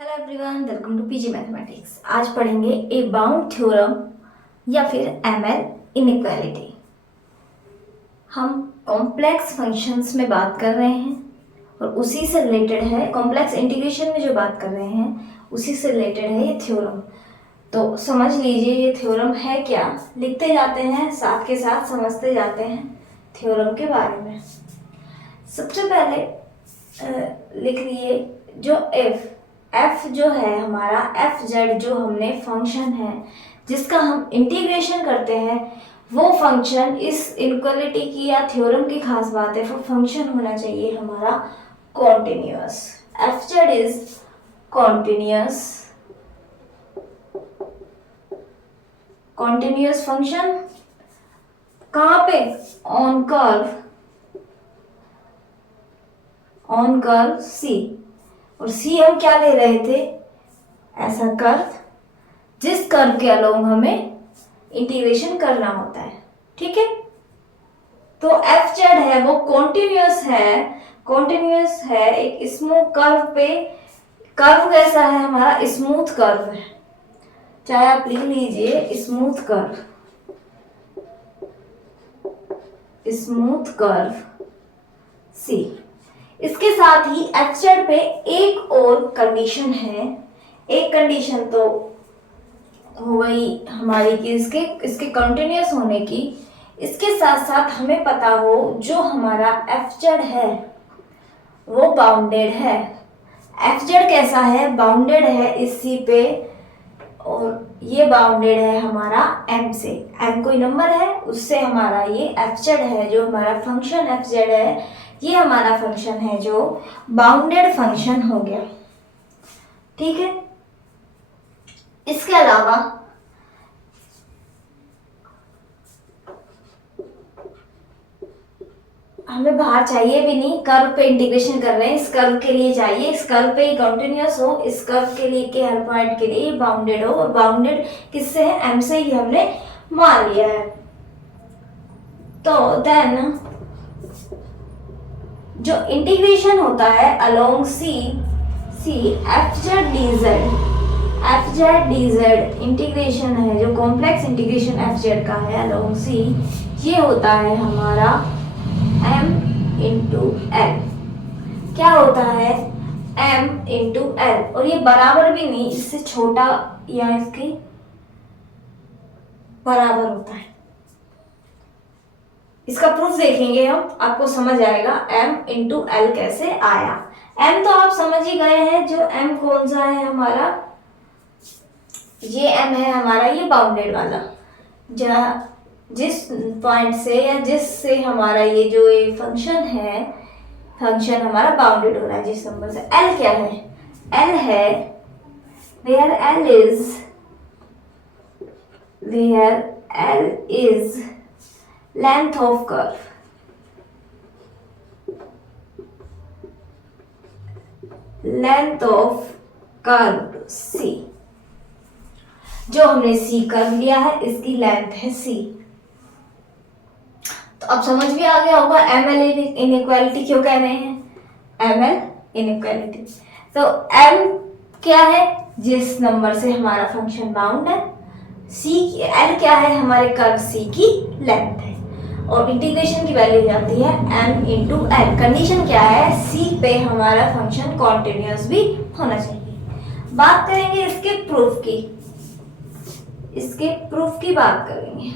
Hello everyone, welcome to PG mathematics. आज पढ़ेंगे a bound theorem या फिर एमएल इनइक्वालिटी। हम कॉम्प्लेक्स फंक्शंस में बात कर रहे हैं और उसी से रिलेटेड है, कॉम्प्लेक्स इंटीग्रेशन में जो बात कर रहे हैं उसी से रिलेटेड है ये थ्योरम। तो समझ लीजिए ये थ्योरम है क्या, लिखते जाते हैं साथ के साथ समझते जाते हैं थ्योरम के बारे में। सबसे पहले लिख लिए जो एफ जो है हमारा एफ जेड, जो हमने फंक्शन है जिसका हम इंटीग्रेशन करते हैं, वो फंक्शन इस इनक्वालिटी की या थ्योरम की खास बात है, वो फंक्शन होना चाहिए हमारा continuous. F Z is continuous, continuous function कहाँ पे? ऑन कर्व सी। और सी हम क्या ले रहे थे? ऐसा कर्व जिस कर्व के अलोंग हमें इंटीग्रेशन करना होता है। ठीक है, तो एफ जेड है वो कॉन्टिन्यूअस है एक स्मूथ कर्व पे। कर्व कैसा है हमारा? स्मूथ कर्व है, चाहे आप लिख लीजिए स्मूथ कर्व सी। इसके साथ ही एफ जेड पे एक और कंडीशन है, एक कंडीशन तो हो गई हमारी कि इसके कंटिन्यूअस होने की। इसके साथ साथ हमें पता हो जो हमारा एफ जेड है वो बाउंडेड है। एफ जेड कैसा है? बाउंडेड है इस सी पे, और ये बाउंडेड है हमारा एम से। एम कोई नंबर है, उससे हमारा ये एफ जेड है जो हमारा फंक्शन एफ जेड है, ये हमारा फंक्शन है जो बाउंडेड फंक्शन हो गया। ठीक है, इसके अलावा हमें बाहर चाहिए भी नहीं, कर्व पे इंटीग्रेशन कर रहे हैं, इस कर्व के लिए चाहिए, इस कर्व पे ही कंटिन्यूअस हो, इस कर्व के लिए के हर पॉइंट के लिए बाउंडेड हो। और बाउंडेड किससे है? एम से ही हमने मान लिया है। तो देन जो इंटीग्रेशन होता है along C f z d z integration है, जो कॉम्प्लेक्स इंटीग्रेशन एफ जेड का है अलोंग सी, ये होता है हमारा m इंटू एल। क्या होता है? m into L. और ये बराबर भी नहीं, इससे छोटा या इसके बराबर होता है। इसका प्रूफ देखेंगे हम, आपको समझ आएगा m इंटू एल कैसे आया। m तो आप समझ ही गए हैं, जो m कौन सा है हमारा? ये m है हमारा, ये बाउंडेड वाला, जहाँ जिस पॉइंट से या जिससे हमारा ये जो ये फंक्शन हमारा बाउंडेड हो रहा है जिस नंबर से। l क्या है? l है where l is length of curve, C। जो हमने C कर्व लिया है इसकी लेंथ है C। तो अब समझ भी आ गया होगा ML इनइक्वालिटी क्यों कह रहे हैं, ML इनइक्वालिटी। तो M क्या है? जिस नंबर से हमारा फंक्शन बाउंड है। L क्या है? हमारे कर्व C की लेंथ है। और इंटीग्रेशन की वैल्यू जाती है m इंटू एल। कंडीशन क्या है? C पे हमारा फंक्शन कॉन्टिन्यूअस भी होना चाहिए। बात करेंगे इसके प्रूफ की बात करेंगे।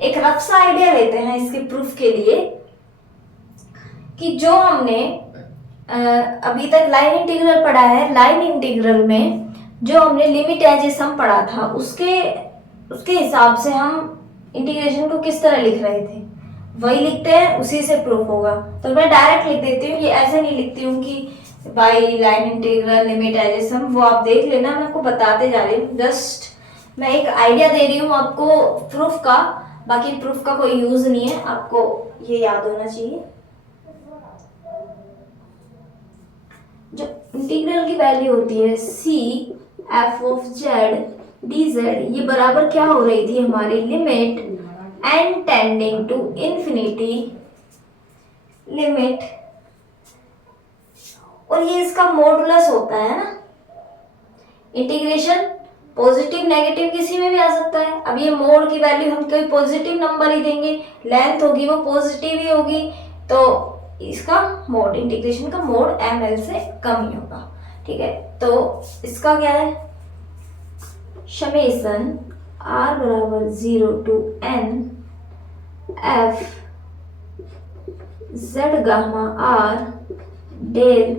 एक रफ सा आइडिया लेते हैं इसके प्रूफ के लिए कि जो हमने अभी तक लाइन इंटीग्रल पढ़ा है, लाइन इंटीग्रल में जो हमने लिमिट एज ए सम पढ़ा था उसके हिसाब से हम इंटीग्रेशन को किस तरह लिख रहे थे वही लिखते हैं, उसी से प्रूफ होगा। तो मैं डायरेक्ट लिख देती हूँ, ये ऐसे नहीं लिखती हूँ कि by line integral limit as a sum, वो आप देख लेना, मैं आपको बताते जा रही हूँ। जस्ट मैं एक आइडिया दे रही हूँ आपको प्रूफ का, बाकी प्रूफ का कोई यूज नहीं है, आपको ये याद होना चाहिए। जो इंटीग्रल की वैल्यू होती है C f of z d z, ये बराबर क्या हो रही थी हमारी? Limit n tending to infinity limit, और ये इसका मॉडुलस होता है ना। इंटीग्रेशन पॉजिटिव नेगेटिव किसी में भी आ सकता है। अब ये मोड की वैल्यू हम कोई पॉजिटिव नंबर ही देंगे, लेंथ होगी वो पॉजिटिव ही होगी, तो इसका मोड, इंटीग्रेशन का मोड ml से कम ही होगा। ठीक है, तो इसका क्या है, समेशन r बराबर 0 to n f z gamma r del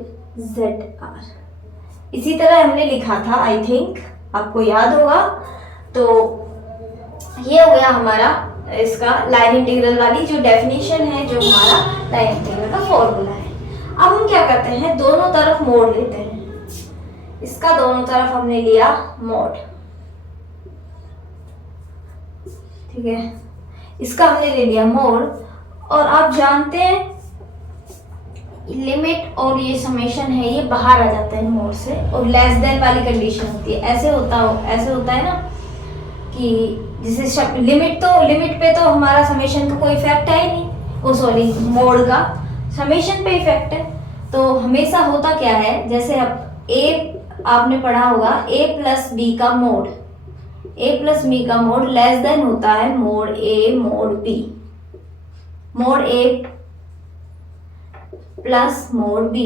z r। इसी तरह हमने लिखा था, आई थिंक आपको याद होगा। तो ये हो गया हमारा इसका लाइन इंटीग्रल वाली जो डेफिनेशन है, जो हमारा लाइन इंटीग्रल का फॉर्मूला है। अब हम क्या करते हैं, दोनों तरफ मोड लेते हैं। इसका दोनों तरफ हमने लिया मोड, ठीक है, इसका हमने ले लिया मोड। और आप जानते हैं लिमिट और ये समेशन है, ये बाहर आ जाता है मोड से, और लेस देन वाली कंडीशन होती है। ऐसे होता है ना कि जैसे लिमिट पे तो हमारा समेशन का कोई इफेक्ट है ही नहीं, ओ सॉरी, मोड का समेशन पे इफेक्ट है। तो हमेशा होता क्या है, जैसे अब आपने पढ़ा होगा a प्लस बी का मोड, लेस देन होता है mode a mode b, mode a plus mode b।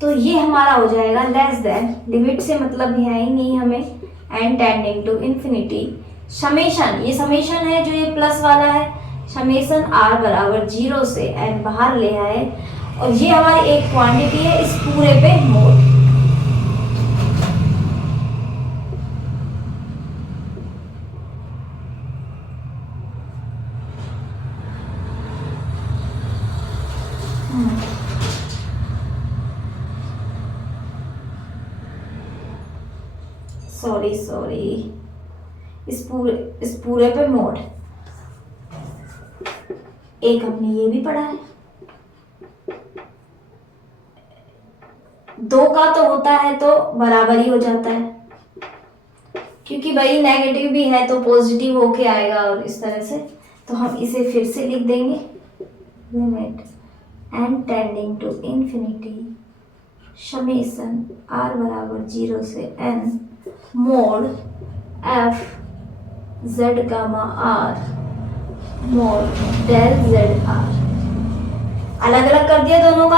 तो ये हमारा हो जाएगा लेस देन, लिमिट से मतलब है ही नहीं हमें, and tending to infinity summation, ये समेशन है जो ये प्लस वाला है, समेशन r बराबर 0 से n बाहर ले आए, और ये हमारी एक क्वांटिटी है, इस पूरे पे मोड। सॉरी, इस पूरे पे मोड। एक हमने ये भी पढ़ा है, 2 का तो होता है तो बराबर ही हो जाता है, क्योंकि भाई नेगेटिव भी है तो पॉजिटिव होके आएगा, और इस तरह से। तो हम इसे फिर से लिख देंगे, limit n tending to infinity summation r बराबर 0 से n mod f z gamma r mod del z r। अलग अलग कर दिया दोनों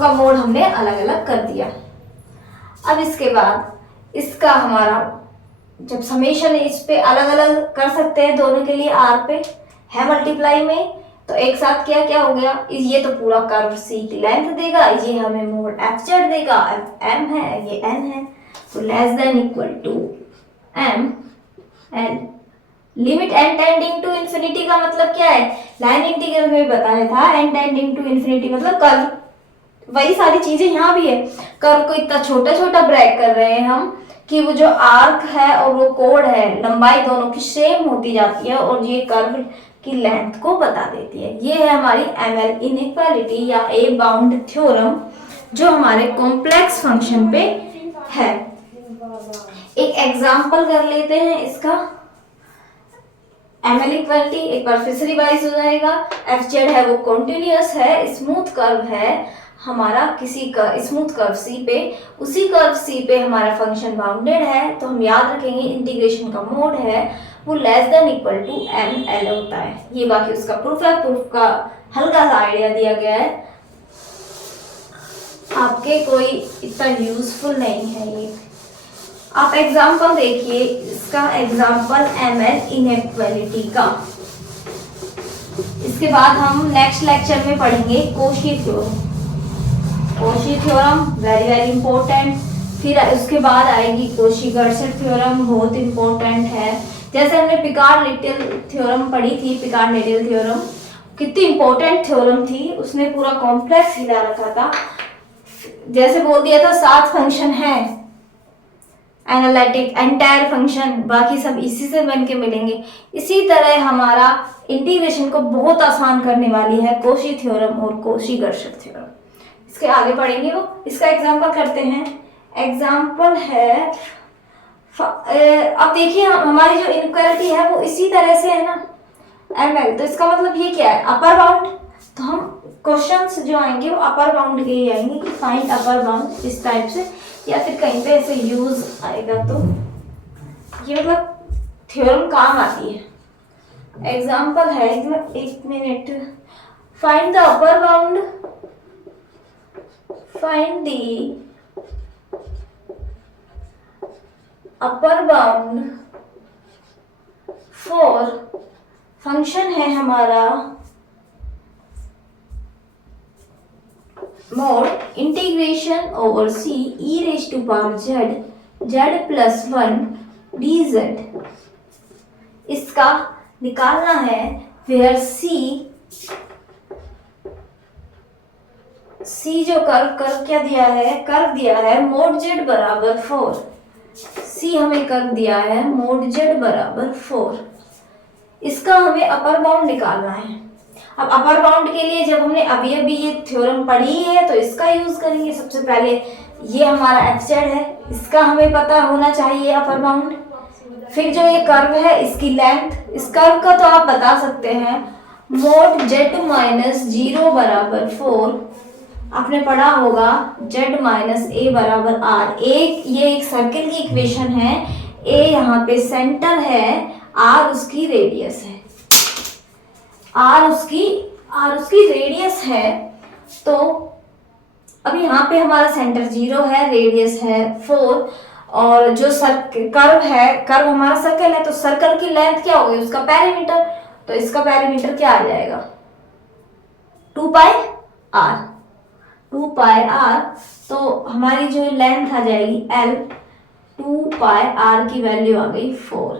का मोड हमने अलग अलग कर दिया। अब इसके बाद इसका हमारा जब समेशन इस पे अलग अलग कर सकते हैं, दोनों के लिए r पे है मल्टीप्लाई में, तो एक साथ क्या हो गया, ये तो पूरा कर्व c की लेंथ देगा, ये हमें मोड f z देगा, f m है, ये n है, तो less than equal to m l। Limit n tending to infinity का मतलब क्या है, लाइन इंटीग्रल में बताया था, n टेंडिंग टू इन्फिनिटी मतलब कर्व, वही सारी चीजें यहाँ भी है। कर्व को इतना छोटा ब्रेक कर रहे हैं हम कि वो जो आर्क है और वो कोड है, लंबाई दोनों की सेम होती जाती है, और ये कर्व की लेंथ को बता देती है। ये है हमारी ML इनइक्वालिटी या ए बाउंड थ्योरम, जो हमारे कॉम्प्लेक्स फंक्शन पे है। एक एग्जांपल कर लेते हैं इसका। ML इक्वालिटी एक बार फिर से रिवाइज हो जाएगा। fz है वो कॉन्टिन्यूअस है, स्मूथ कर्व है हमारा, किसी का स्मूथ कर्व C पे, उसी कर्व C पे हमारा फंक्शन बाउंडेड है, तो हम याद रखेंगे इंटीग्रेशन का मोड है वो less than equal to ML होता है। ये बाकी उसका प्रूफ है, प्रूफ का हल्का सा आइडिया दिया गया है, आपके कोई इतना यूजफुल नहीं है ये। आप एग्जाम्पल देखिए, इसका एग्जाम्पल ML इनइक्वालिटी का। इसके बाद हम नेक्स्ट लेक्चर में पढ़ेंगे Cauchy theorem. Cauchy theorem very important. फिर उसके बाद आएगी कोशी-गर्शर थ्योरम, बहुत इंपॉर्टेंट है। जैसे हमने पिकार्ड-लिटिल थ्योरम पढ़ी थी, पिकार्ड-लिटिल थ्योरम कितनी इंपॉर्टेंट थ्योरम थी, उसने पूरा कॉम्प्लेक्स हिला रखा था। जैसे बोल दिया था 7 फंक्शन है एनालिटिक, एंटायर फंक्शन, बाकी सब इसी से बन के मिलेंगे। इसी तरह हमारा इंटीग्रेशन को बहुत आसान करने वाली है कोशी थ्योरम और कोशी-गर्शर थ्योरम। इसके आगे पढ़ेंगे वो। इसका एग्जाम्पल करते हैं। एग्जाम्पल है अब देखिए हमारी जो इनइक्वालिटी है वो इसी तरह से है ना ml, तो इसका मतलब ये क्या है, अपर बाउंड। तो हम क्वेश्चंस जो आएंगे वो अपर बाउंड के ही आएंगे कि फाइंड अपर बाउंड इस टाइप से, या फिर कहीं पे ऐसे यूज आएगा तो ये मतलब थ्योरम काम आती है। एग्जांपल है, एक minute, find the upper bound, find the upper bound for function है हमारा mod integration over c e raise to power z plus 1 dz। इसका निकालना है वेयर c जो कर्व क्या दिया है, कर्व दिया है mod z बराबर 4। c हमें कर्व दिया है mod z बराबर 4। इसका हमें अपर बाउंड निकालना है। अब अपर बाउंड के लिए जब हमने अभी ये थ्योरम पढ़ी है तो इसका यूज करेंगे। सबसे पहले ये हमारा fz है, इसका हमें पता होना चाहिए अपर बाउंड। फिर जो ये कर्व है इसकी लेंथ, इस कर्व का तो आप बता सकते हैं mod z माइनस 0 बराबर 4। आपने पढ़ा होगा z माइनस a बराबर r। ये एक सर्किल की इक्वेशन है, a यहाँ पे सेंटर है, r उसकी रेडियस है, r उसकी रेडियस है। तो अब यहाँ पे हमारा सेंटर 0 है, रेडियस है 4, और जो कर्व है, कर्व हमारा सर्कल है, तो सर्कल की लेंथ क्या होगी, उसका पेरीमीटर। तो इसका पेरीमीटर क्या आ जाएगा, 2 पाई r। 2 पाई r, तो हमारी जो लेंथ आ जाएगी l, 2 पाई r की वैल्यू आ गई 4,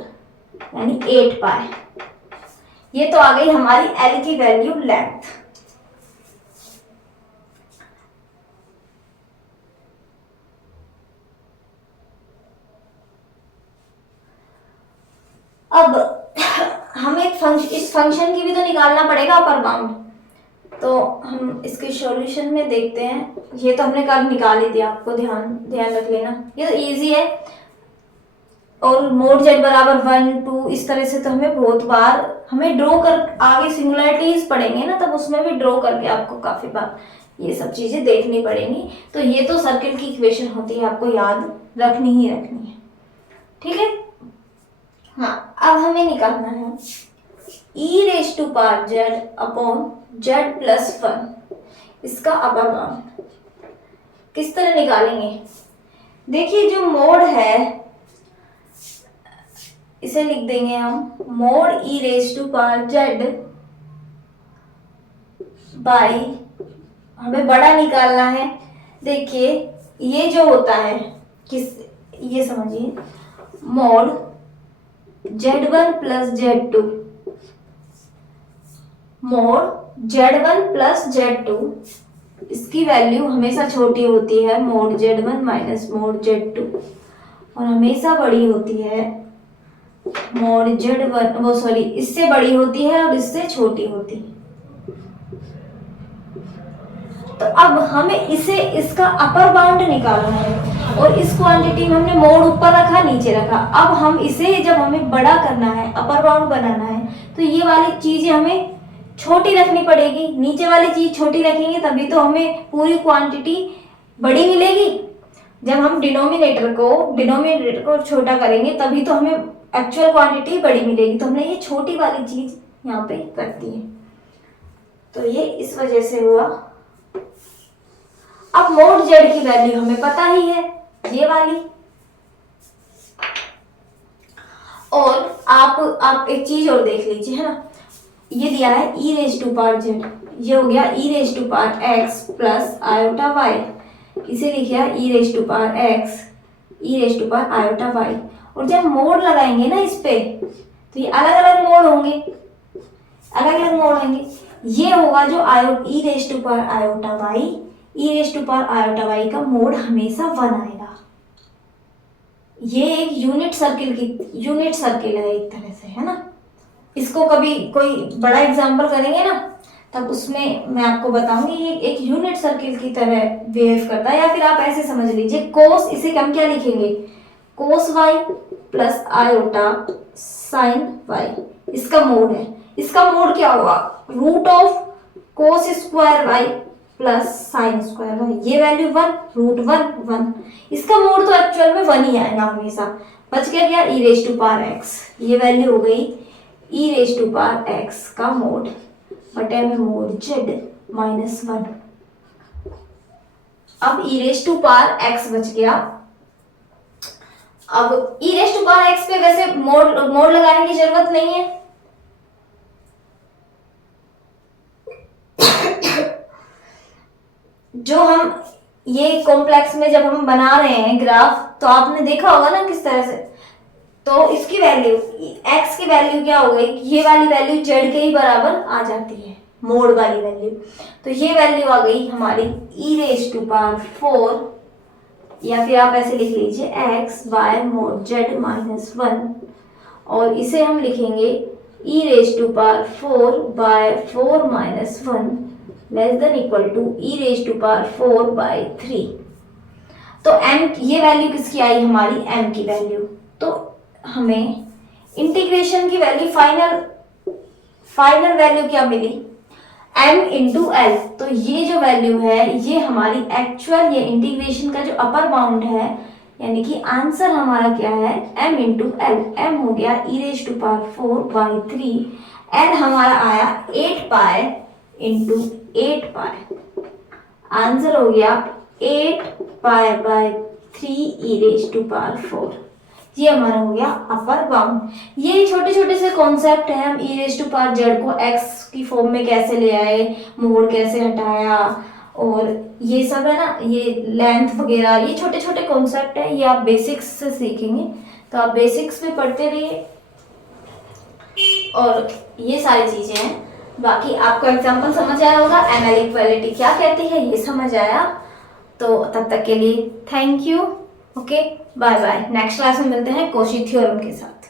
यानी 8 पाई। ये तो आ गई हमारी l की वैल्यू, लेंथ। अब हमें इस फंक्शन की भी तो निकालना पड़ेगा अपर बाउंड। तो हम इसके सॉल्यूशन में देखते हैं। ये तो हमने कर्व निकाल ही दिया, आपको ध्यान रख लेना, ये तो इजी है। और mod z बराबर 1 2 इस तरह से तो हमें बहुत बार हमें ड्रॉ कर, आगे सिंगुलरिटीज पढ़ेंगे ना, तब उसमें भी ड्रॉ करके आपको काफी बार ये सब चीजें देखनी पड़ेंगी। तो ये तो सर्किल की इक्वेशन होती है, आपको याद रखनी ही रखनी है, ठीक है। हाँ, अब हमें निकालना है e raise to power z upon z plus 1, इसका अपर बाउंड किस तरह निकालेंगे। देखिए जो मोड है इसे लिख देंगे हम mod e raise to power z by, हमें बड़ा निकालना है। देखिए ये जो होता है ये समझिए, mode z1 plus z2, mode z1 plus z2, इसकी वैल्यू हमेशा छोटी होती है mode z1 minus mode z2, और हमेशा बड़ी होती है मोड z1, इससे बड़ी होती है और इससे छोटी होती है। तो अब हमें इसका अपर बाउंड निकालना है, और इस क्वांटिटी में हमने मोड ऊपर रखा, नीचे रखा। अब हम इसे जब हमें बड़ा करना है, अपर बाउंड बनाना है, तो ये वाली चीजें हमें छोटी रखनी पड़ेगी। नीचे वाली चीज छोटी रखेंगे तभी तो हमें पूरी क्वांटिटी बड़ी मिलेगी। जब हम डिनोमिनेटर को छोटा करेंगे तभी तो हमें एक्चुअल क्वांटिटी बड़ी मिलेगी। तो हमने ये छोटी वाली चीज यहाँ पे रख दी है, तो ये इस वजह से हुआ। अब मोड z की वैल्यू हमें पता ही है, ये वाली। और आप एक चीज और देख लीजिए, है ना, ये दिया है e raise to power z, ये हो गया e raise to power x plus iota y, इसे लिखा e raise to power x, e raise to power iota y। और जब मोड लगाएंगे ना इस पे, तो ये अलग अलग मोड होंगे, ये होगा जो e raise to power iota y, e raise to power iota y का मोड हमेशा 1 आएगा। ये एक यूनिट सर्किल है एक तरह से, है ना। इसको कभी कोई बड़ा एग्जाम्पल करेंगे ना, तब उसमें मैं आपको बताऊंगी ये एक यूनिट सर्किल की तरह बिहेव करता है। या फिर आप ऐसे समझ लीजिए कोस, इसे हम क्या लिखेंगे, cos y plus iota sine y, इसका मोड है। इसका मोड क्या होगा, root of cos square y plus sine square y, ये वैल्यू 1, रूट 1 1, इसका मोड तो एक्चुअल में 1 ही आएगा हमेशा। बच गया क्या, ई रेज टू पावर एक्स, ये वैल्यू हो गई ई रेज टू पावर एक्स का मोड बटे में मोड जेड माइनस 1। अब ई रेज टू पावर एक्स बच गया। अब ई रेज टू पावर एक्स पे वैसे मोड लगाने की जरूरत नहीं है, जो हम ये कॉम्प्लेक्स में जब हम बना रहे हैं ग्राफ, तो आपने देखा होगा ना किस तरह से, तो इसकी वैल्यू x की वैल्यू क्या हो गई, ये वाली वैल्यू z के ही बराबर आ जाती है, मोड वाली वैल्यू। तो ये वैल्यू आ गई हमारी ई रेज टू पावर 4, या फिर आप ऐसे लिख लीजिए x by mod z minus 1, और इसे हम लिखेंगे e raise to power 4 by 4 minus 1 less than equal to e raise to power 4 by 3। तो m, ये वैल्यू किसकी आई, हमारी m की वैल्यू। तो हमें इंटीग्रेशन की वैल्यू फाइनल वैल्यू क्या मिली, m इंटू एल। तो ये जो वैल्यू है ये हमारी एक्चुअल, ये इंटीग्रेशन का जो अपर बाउंड है, यानी कि आंसर हमारा क्या है, m इंटू एल। m हो गया e raise to power 4 by 3, n हमारा आया 8 पाई इंटू 8 पाई, आंसर हो गया 8 pi by 3 e raise to power 4। ये हमारा हो गया अपर बाउंड। ये छोटे छोटे से कॉन्सेप्ट है, हम ई रेज टू पावर जेड को एक्स की फॉर्म में कैसे ले आए, मोड कैसे हटाया, और ये सब है ना, ये लेंथ वगैरह, ये छोटे छोटे कॉन्सेप्ट है, ये आप बेसिक्स से सीखेंगे। तो आप बेसिक्स में पढ़ते रहिए, और ये सारी चीजें हैं। बाकी आपको एग्जाम्पल समझ आया होगा, एमएल इक्वालिटी क्या कहती है ये समझ आया। तो तब तक के लिए thank you, okay bye bye. Next class में मिलते हैं कोशी थ्योरम के साथ।